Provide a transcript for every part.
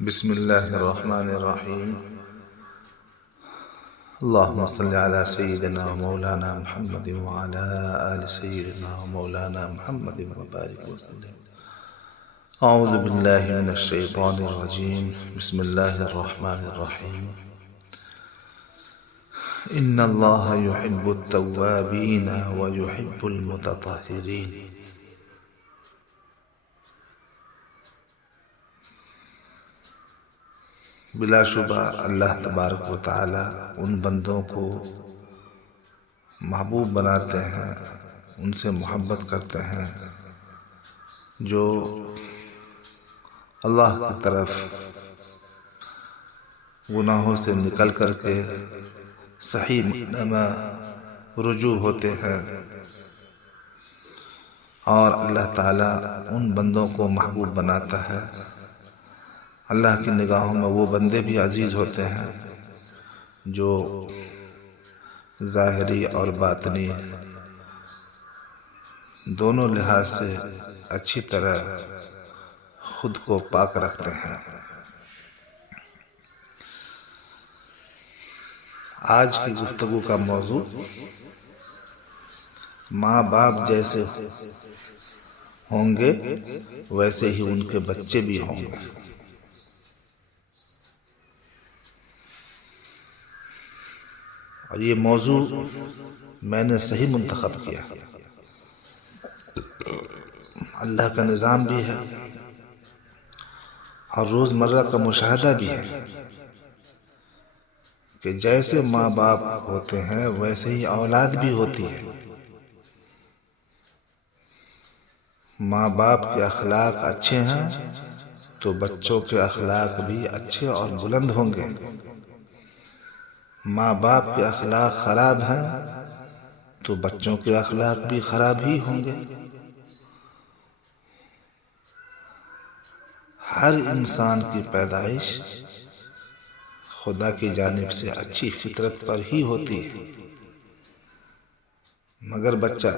بسم الله الرحمن الرحيم. اللهم صل على سيدنا ومولانا محمد وعلى آل سيدنا ومولانا محمد وبارك وسلم. أعوذ بالله من الشيطان الرجيم. بسم الله الرحمن الرحيم. إن الله يحب التوابين ويحب المتطهرين. بلا شبہ اللہ تبارک و تعالی ان بندوں کو محبوب بناتے ہیں، ان سے محبت کرتے ہیں جو اللہ کی طرف گناہوں سے نکل کر کے صحیح معنی میں رجوع ہوتے ہیں، اور اللہ تعالی ان بندوں کو محبوب بناتا ہے۔ اللہ کی نگاہوں میں وہ بندے بھی عزیز ہوتے ہیں جو ظاہری اور باطنی دونوں لحاظ سے اچھی طرح خود کو پاک رکھتے ہیں۔ آج کی گفتگو کا موضوع ماں باپ جیسے ہوں گے ویسے ہی ان کے بچے بھی ہوں گے۔ اور یہ موضوع میں نے صحیح منتخب کیا۔ اللہ کا نظام بھی ہے اور روزمرہ کا مشاہدہ بھی ہے کہ جیسے ماں باپ ہوتے ہیں ویسے ہی اولاد بھی ہوتی ہے۔ ماں باپ کے اخلاق اچھے ہیں تو بچوں کے اخلاق بھی اچھے اور بلند ہوں گے۔ ماں باپ کے اخلاق خراب ہیں تو بچوں کے اخلاق بھی خراب ہی ہوں گے۔ ہر انسان کی پیدائش خدا کی جانب سے اچھی فطرت پر ہی ہوتی ہے، مگر بچہ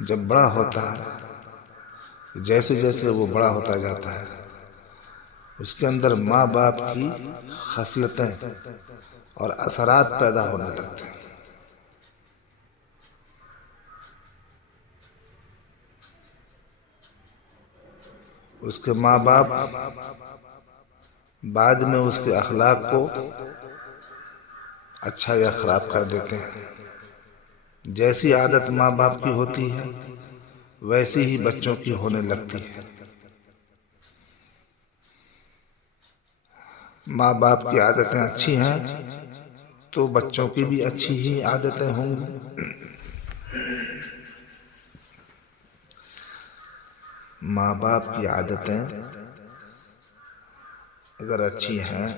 جب بڑا ہوتا ہے، جیسے جیسے وہ بڑا ہوتا جاتا ہے، اس کے اندر ماں باپ کی خصلتیں اور اثرات پیدا ہونے لگتے ہیں۔ اس کے ماں باپ بعد میں اس کے اخلاق کو اچھا یا خراب کر دیتے ہیں۔ جیسی عادت ماں باپ کی ہوتی ہے ویسی ہی بچوں کی ہونے لگتی ہے۔ ماں باپ کی عادتیں اچھی ہیں تو بچوں کی بھی اچھی ہی عادتیں ہوں گی۔ ماں باپ کی عادتیں اگر اچھی ہیں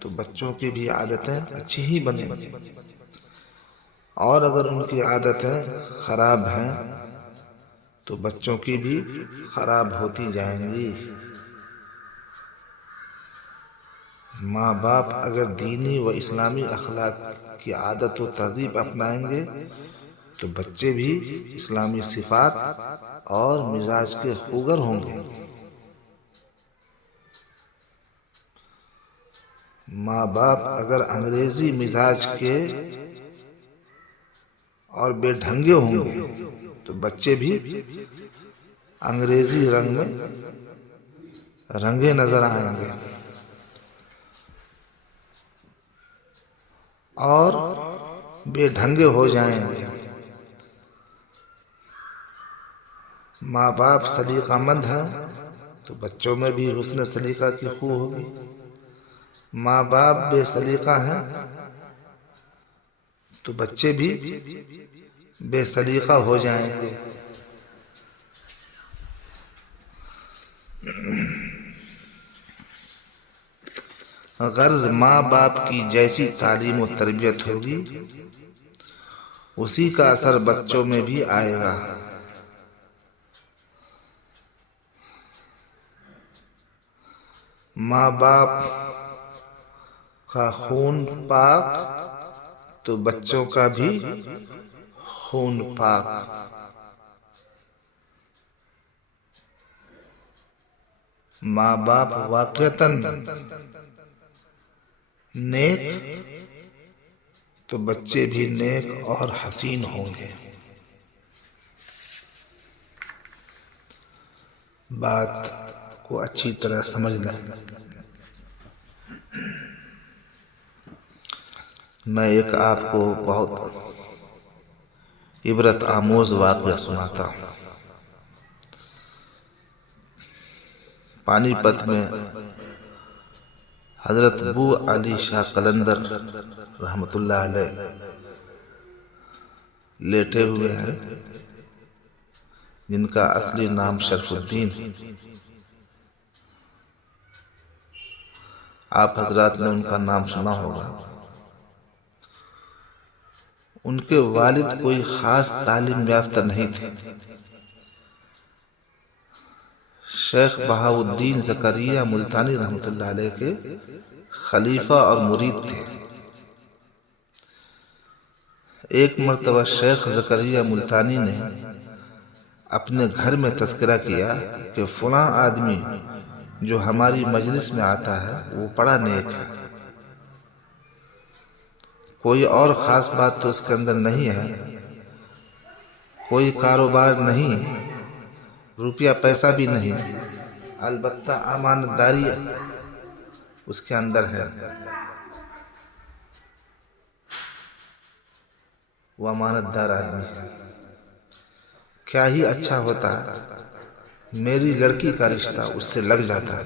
تو بچوں کی بھی عادتیں اچھی ہی بنیں گی، اور اگر ان کی عادتیں خراب ہیں تو بچوں کی بھی خراب ہوتی جائیں گی۔ ماں باپ اگر دینی و اسلامی اخلاق کی عادت و تہذیب اپنائیں گے تو بچے بھی اسلامی صفات اور مزاج کے خوگر ہوں گے۔ ماں باپ اگر انگریزی مزاج کے اور بے ڈھنگے ہوں گے تو بچے بھی انگریزی رنگ میں رنگے نظر آئیں گے اور بے ڈھنگے ہو جائیں گے۔ ماں باپ سلیقہ مند ہیں تو بچوں میں بھی حسن سلیقہ کی خو ہوگی۔ ماں باپ بے سلیقہ ہیں تو بچے بھی بے سلیقہ ہو جائیں گے۔ غرض ماں باپ کی جیسی تعلیم و تربیت ہوگی اسی کا اثر بچوں میں بھی آئے گا۔ ماں باپ کا خون پاک تو بچوں کا بھی خون پاک۔ ماں باپ واقعتاً نیک تو بچے بھی نیک اور حسین ہوں گے۔ بات کو اچھی طرح سمجھ لیں۔ میں ایک آپ کو بہت عبرت آموز واقعہ سناتا ہوں۔ پانی پت میں حضرت ابو علی شاہ قلندر رحمت اللہ علیہ لیٹے ہوئے ہیں، جن کا اصلی نام شرف الدین۔ آپ حضرات نے ان کا نام سنا ہوگا۔ ان کے والد کوئی خاص تعلیم یافتہ نہیں تھے۔ شیخ بہاؤالدین زکریا ملتانی رحمت اللہ علیہ کے خلیفہ اور مرید تھے۔ ایک مرتبہ شیخ زکریا ملتانی نے اپنے گھر میں تذکرہ کیا کہ فلاں آدمی جو ہماری مجلس میں آتا ہے وہ بڑا نیک ہے، کوئی اور خاص بات تو اس کے اندر نہیں ہے، کوئی کاروبار نہیں، روپیہ پیسہ بھی نہیں، البتہ امانت داری اس کے اندر ہے، وہ امانت دار آدمی ہے۔ کیا ہی اچھا ہوتا میری لڑکی کا رشتہ اس سے لگ جاتا۔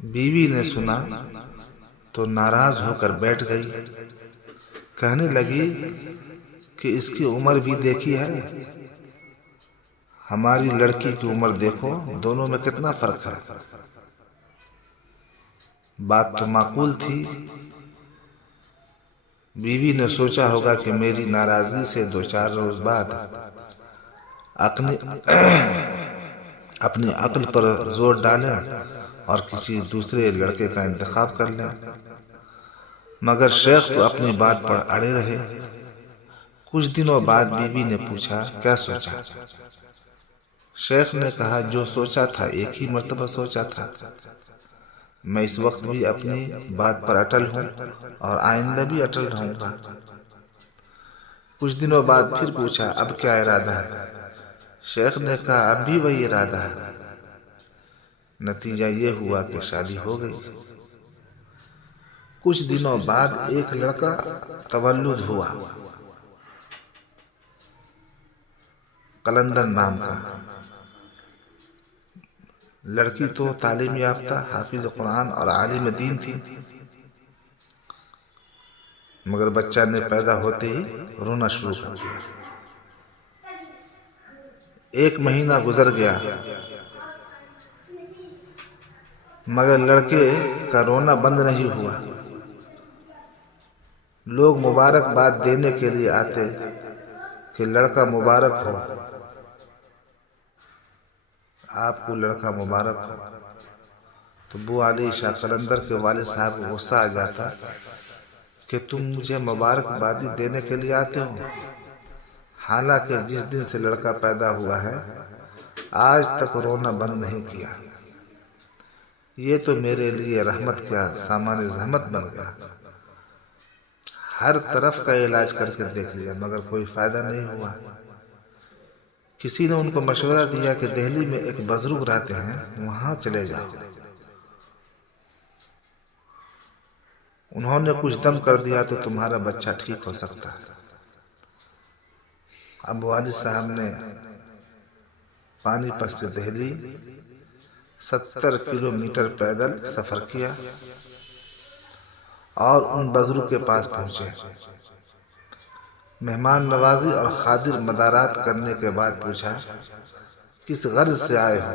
بیوی نے سنا تو ناراض ہو کر بیٹھ گئی، کہنے لگی کہ اس کی عمر بھی دیکھی ہے، ہماری لڑکی کی عمر دیکھو، دونوں میں کتنا فرق ہے۔ بات تو معقول تھی۔ بیوی نے سوچا ہوگا کہ میری ناراضگی سے 2-4 روز بعد اپنی عقل پر زور ڈالیں اور کسی دوسرے لڑکے کا انتخاب کر لیں، مگر شیخ تو اپنی بات پر اڑے رہے۔ کچھ دنوں بعد بیوی نے پوچھا، کیا سوچا؟ شیخ نے کہا، جو سوچا تھا ایک ہی مرتبہ سوچا تھا، میں اس وقت بھی اپنی بات پر اٹل ہوں اور آئندہ بھی اٹل رہوں گا۔ کچھ دنوں بعد پھر پوچھا، اب کیا ارادہ ہے؟ شیخ نے کہا، اب بھی وہی ارادہ ہے۔ نتیجہ یہ ہوا کہ شادی ہو گئی۔ کچھ دنوں بعد ایک لڑکا تولد ہوا، قلندر نام کا۔ لڑکی تو تعلیم یافتہ، حافظ قرآن اور عالم دین تھی، مگر بچہ نے پیدا ہوتے ہی رونا شروع کر دیا۔ 1 مہینہ گزر گیا، مگر لڑکے کا رونا بند نہیں ہوا۔ لوگ مبارکباد دینے کے لیے آتے کہ لڑکا مبارک ہو، آپ کو لڑکا مبارک ہو۔ تو ابو علی شاہ قلندر کے والد صاحب کو غصہ آ جاتا کہ تم مجھے مبارکبادی دینے کے لیے آتے ہو، حالانکہ جس دن سے لڑکا پیدا ہوا ہے آج تک رونا بند نہیں کیا۔ یہ تو میرے لیے رحمت کیا سامان زحمت بن گیا۔ ہر طرف کا علاج کر کے دیکھ لیا مگر کوئی فائدہ نہیں ہوا۔ کسی نے ان کو مشورہ دیا کہ دہلی میں ایک بزرگ رہتے ہیں، وہاں چلے جاؤ۔ انہوں نے کچھ دم کر دیا تو تمہارا بچہ ٹھیک ہو سکتا ہے۔ اب والد صاحب نے پانی پت سے دہلی 70 کلومیٹر پیدل سفر کیا اور ان بزرگ کے پاس پہنچے۔ مہمان نوازی اور خادر مدارات کرنے کے بعد پوچھا، کس غرض سے آئے ہو؟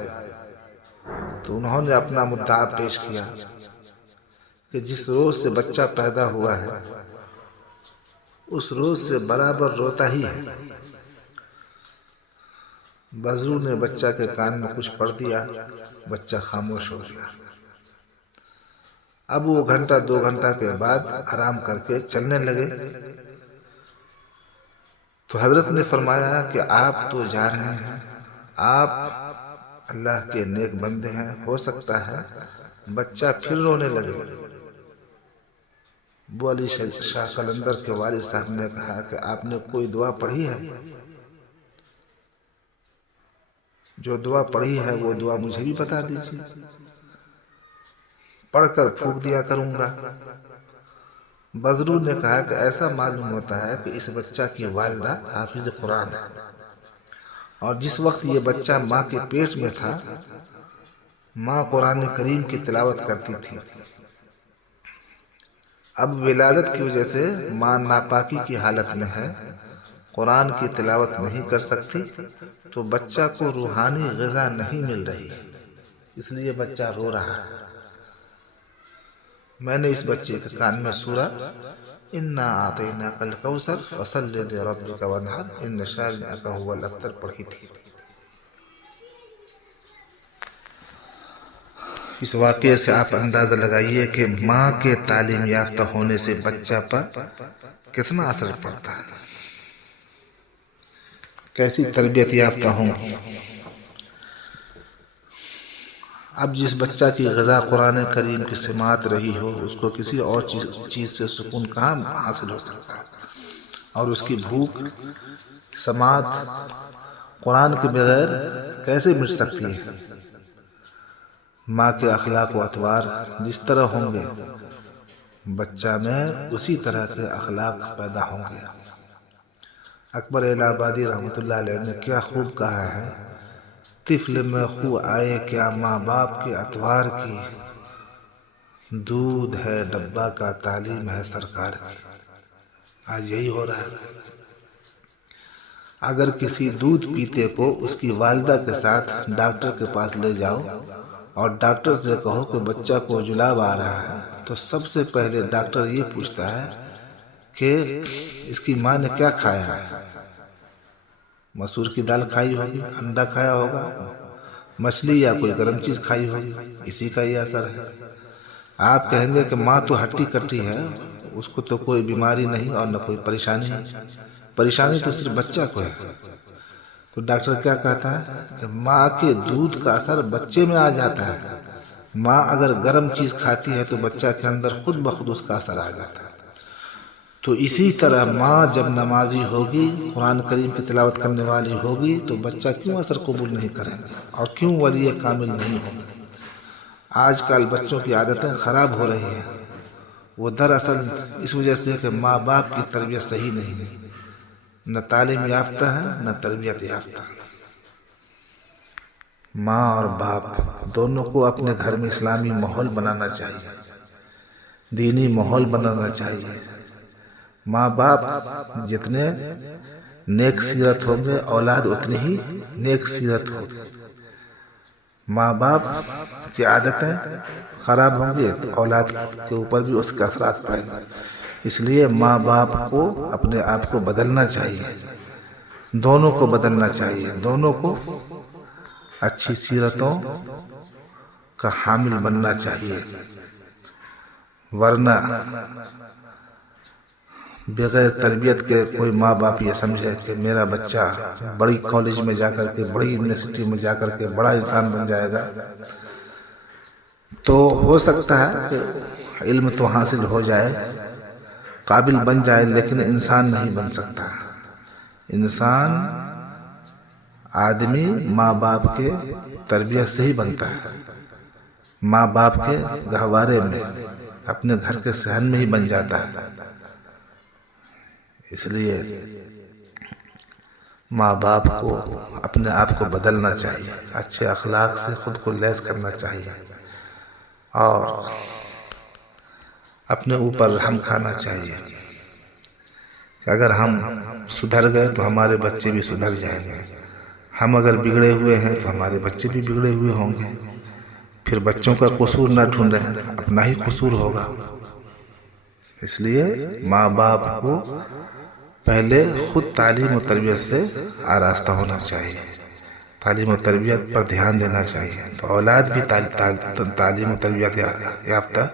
تو انہوں نے اپنا مدعا پیش کیا کہ جس روز سے بچہ پیدا ہوا ہے اس روز سے برابر روتا ہی ہے۔ بزرگ نے بچہ کے کان میں کچھ پڑھ دیا، بچہ خاموش ہو گیا۔ اب وہ 1-2 گھنٹہ کے بعد آرام کر کے چلنے لگے۔ تو حضرت نے فرمایا کہ آپ تو جا رہے ہیں، آپ اللہ کے نیک بندے ہیں، ہو سکتا ہے بچہ پھر رونے لگے۔ ابو علی شاہ قلندر کے والد صاحب نے کہا کہ آپ نے کوئی دعا پڑھی ہے؟ جو دعا پڑھی ہے وہ دعا مجھے بھی بتا دیجیے، پڑھ کر پھونک دیا کروں گا۔ بزرگ نے کہا کہ ایسا معلوم ہوتا ہے کہ اس بچہ کی والدہ حافظ قرآن ہے، اور جس وقت یہ بچہ ماں کے پیٹ میں تھا، ماں قرآن کریم کی تلاوت کرتی تھی۔ اب ولادت کی وجہ سے ماں ناپاکی کی حالت میں ہے، قرآن کی تلاوت نہیں کر سکتی، تو بچہ کو روحانی غذا نہیں مل رہی، اس لیے بچہ رو رہا ہے۔ میں نے اس بچے کے کان میں سورہ انا اعطیناک الکوثر فصلی لربک وانحر ان شانئک ھو الابتر پڑھی تھی۔ اس واقعے سے آپ اندازہ لگائیے کہ ماں کے تعلیم یافتہ ہونے سے بچہ پر کتنا اثر پڑتا ہے، کیسی تربیت یافتہ ہوں۔ اب جس بچہ کی غذا قرآن کریم کی سماعت رہی ہو، اس کو کسی اور چیز سے سکون کہاں حاصل ہو سکتا ہے، اور اس کی بھوک سماعت قرآن کے بغیر کیسے مٹ سکتی ہے۔ ماں کے اخلاق و اطوار جس طرح ہوں گے، بچہ میں اسی طرح کے اخلاق پیدا ہوں گے۔ اکبر الہ آبادی رحمۃ اللہ علیہ نے کیا خوب کہا ہے، طفل میں خو آئے کیا ماں باپ کے اطوار کی، دودھ ہے ڈبہ کا تعلیم ہے سرکار کی۔ آج یہی ہو رہا ہے۔ اگر کسی دودھ پیتے کو اس کی والدہ کے ساتھ ڈاکٹر کے پاس لے جاؤ اور ڈاکٹر سے کہو کہ بچہ کو جلاب آ رہا ہے، تو سب سے پہلے ڈاکٹر یہ پوچھتا ہے کہ اس کی ماں نے کیا کھایا ہے۔ مسور کی دال کھائی ہوگی، انڈا کھایا ہوگا، مچھلی یا کوئی گرم چیز کھائی ہوگی، اسی کا یہ اثر ہے۔ آپ کہیں گے کہ ماں تو ہٹی کٹی ہے، اس کو تو کوئی بیماری نہیں اور نہ کوئی پریشانی ہے، پریشانی تو صرف بچہ کو ہے۔ تو ڈاکٹر کیا کہتا ہے کہ ماں کے دودھ کا اثر بچے میں آ جاتا ہے۔ ماں اگر گرم چیز کھاتی ہے تو بچہ کے اندر خود بخود اس کا اثر آ جاتا ہے۔ تو اسی طرح ماں جب نمازی ہوگی، قرآن کریم کی تلاوت کرنے والی ہوگی، تو بچہ کیوں اثر قبول نہیں کرے گا اور کیوں ولی کامل نہیں ہوگا۔ آج کل بچوں کی عادتیں خراب ہو رہی ہیں، وہ دراصل اس وجہ سے کہ ماں باپ کی تربیت صحیح نہیں ہے، نہ تعلیم یافتہ ہے نہ تربیت یافتہ۔ ماں اور باپ دونوں کو اپنے گھر میں اسلامی ماحول بنانا چاہیے، دینی ماحول بنانا چاہیے۔ ماں باپ جتنے نیک سیرت ہوں گے، اولاد اتنی ہی نیک سیرت ہوگی۔ ماں باپ کی عادتیں خراب ہوں گی، اولاد کے اوپر بھی اس کے اثرات پائیں گے۔ اس لیے ماں باپ کو اپنے آپ کو بدلنا چاہیے، دونوں کو بدلنا چاہیے، دونوں کو اچھی سیرتوں کا حامل بننا چاہیے، ورنہ بغیر تربیت کے کوئی ماں باپ یہ سمجھے کہ میرا بچہ بڑی کالج میں جا کر کے، بڑی یونیورسٹی میں جا کر کے بڑا انسان بن جائے گا، تو ہو سکتا ہے کہ علم تو حاصل ہو جائے، قابل بن جائے، لیکن انسان نہیں بن سکتا۔ انسان آدمی ماں باپ کے تربیت سے ہی بنتا ہے، ماں باپ کے گہوارے میں، اپنے گھر کے صحن میں ہی بن جاتا ہے۔ اس لیے ماں باپ کو اپنے آپ کو بدلنا چاہیے، اچھے اخلاق سے خود کو لیس کرنا چاہیے، اور اپنے اوپر رحم کھانا چاہیے کہ اگر ہم سدھر گئے تو ہمارے بچے بھی سدھر جائیں گے، ہم اگر بگڑے ہوئے ہیں تو ہمارے بچے بھی بگڑے ہوئے ہوں گے۔ پھر بچوں کا قصور نہ ڈھونڈیں، اپنا ہی قصور ہوگا۔ اس لیے ماں باپ کو پہلے خود تعلیم و تربیت سے آراستہ ہونا چاہیے، تعلیم و تربیت پر دھیان دینا چاہیے، تو اولاد بھی تعلیم و تربیت یافتہ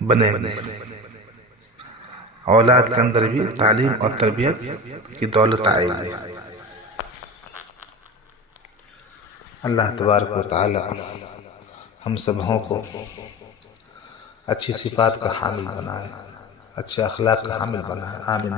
بنے گے۔ اولاد کے اندر بھی تعلیم اور تربیت کی دولت آئے گی۔ اللہ تبارک و تعالی ہم سبوں کو اچھی صفات کا حامل بنائے، اچھے اخلاق کا حامل بنائے، آمین۔